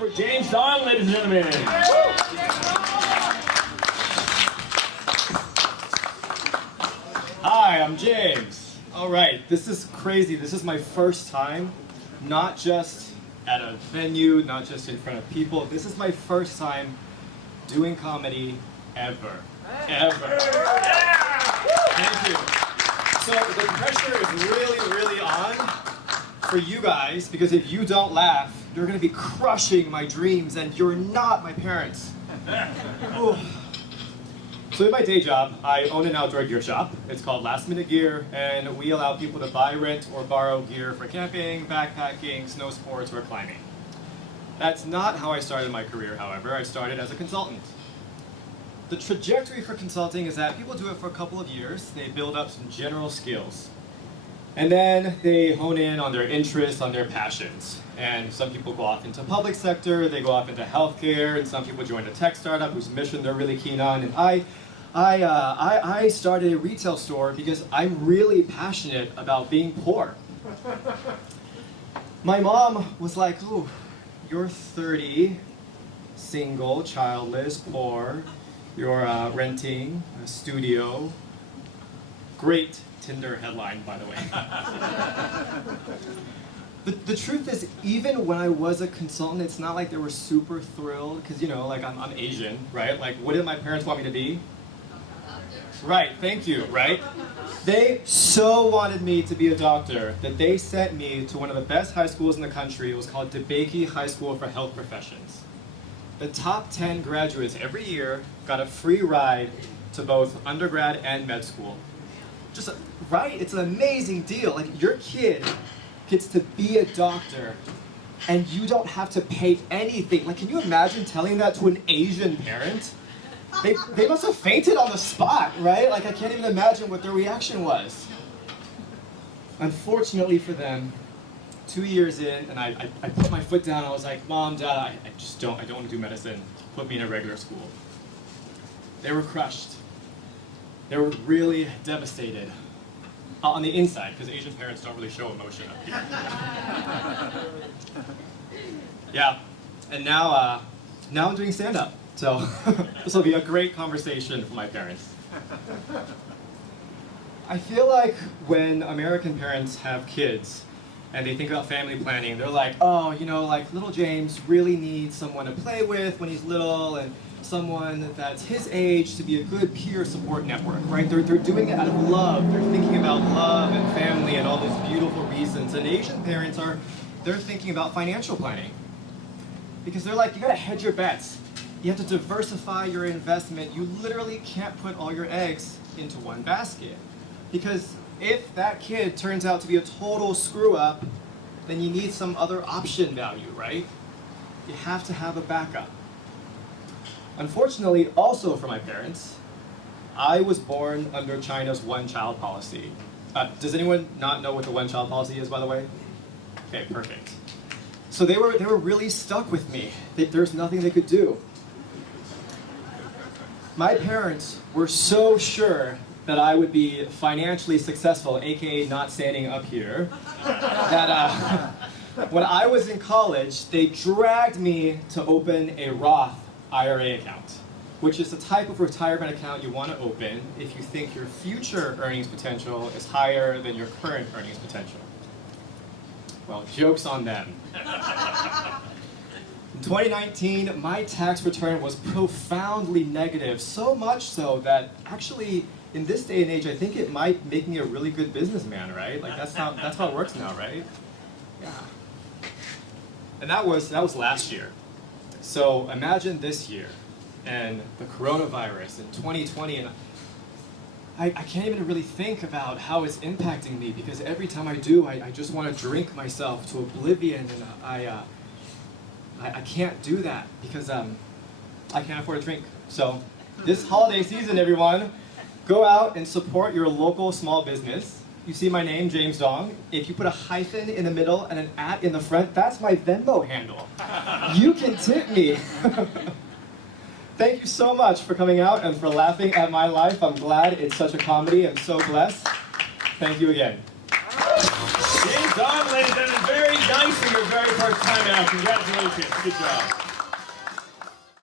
for James Dong, ladies and gentlemen. Hi, I'm James. All right, this is crazy. This is my first time, not just at a venue, not just in front of people. This is my first time doing comedy ever. Ever. Thank you. So the pressure is really on for you guys, because if you don't laugh, you're going to be crushing my dreams, and you're not my parents. Ooh. So in my day job, I own an outdoor gear shop. It's called Last Minute Gear, and we allow people to buy, rent, or borrow gear for camping, backpacking, snow sports, or climbing. That's not how I started my career, however. I started as a consultant. The trajectory for consulting is that people do it for a couple of years. They build up some general skills. And then they hone in on their interests, on their passions. And some people go off into public sector, they go off into healthcare, and some people join a tech startup whose mission they're really keen on. And I started a retail store because I'm really passionate about being poor. My mom was like, "Ooh, you're 30, single, childless, poor. You're renting a studio." Great Tinder headline, by the way. The truth is, even when I was a consultant, it's not like they were super thrilled, because, you know, like, I'm Asian, right? Like, what did my parents want me to be? Right, thank you, right? They so wanted me to be a doctor that they sent me to one of the best high schools in the country. It was called DeBakey High School for Health Professions. The top 10 graduates every year got a free ride to both undergrad and med school. Just, right? It's an amazing deal. Like, your kid gets to be a doctor, and you don't have to pay anything. Like, can you imagine telling that to an Asian parent? They must have fainted on the spot, right? Like, I can't even imagine what their reaction was. Unfortunately for them, 2 years in, and I put my foot down. I was like, "Mom, Dad, I don't want to do medicine. Put me in a regular school." They were crushed. They were really devastated. On the inside, because Asian parents don't really show emotion up here. Yeah, and now I'm doing stand-up. So this will be a great conversation for my parents. I feel like when American parents have kids and they think about family planning, they're like, "Oh, you know, like, little James really needs someone to play with when he's little, and someone that's his age to be a good peer support network," right? They're doing it out of love. They're thinking about love and family and all those beautiful reasons. And Asian parents they're thinking about financial planning. Because they're like, you gotta hedge your bets. You have to diversify your investment. You literally can't put all your eggs into one basket. Because if that kid turns out to be a total screw up, then you need some other option value, right? You have to have a backup. Unfortunately, also for my parents, I was born under China's one-child policy. Does anyone not know what the one-child policy is, by the way? Okay, perfect. So they were really stuck with me. There's nothing they could do. My parents were so sure that I would be financially successful, aka not standing up here, that when I was in college, they dragged me to open a Roth IRA account, which is the type of retirement account you want to open if you think your future earnings potential is higher than your current earnings potential. Well, joke's on them. In 2019, my tax return was profoundly negative, so much so that actually, in this day and age, I think it might make me a really good businessman, right? Like, that's how it works now, right? Yeah. And that was last year. So imagine this year, and the coronavirus in 2020, and I can't even really think about how it's impacting me, because every time I do, I just want to drink myself to oblivion, and I can't do that because I can't afford a drink. So this holiday season, everyone, go out and support your local small business. You see my name, James Dong. If you put a hyphen in the middle and an @ in the front, that's my Venmo handle. You can tip me. Thank you so much for coming out and for laughing at my life. I'm glad it's such a comedy. I'm so blessed. Thank you again. James Dong, ladies and gentlemen, very nice for your very first time out. Congratulations. Good job.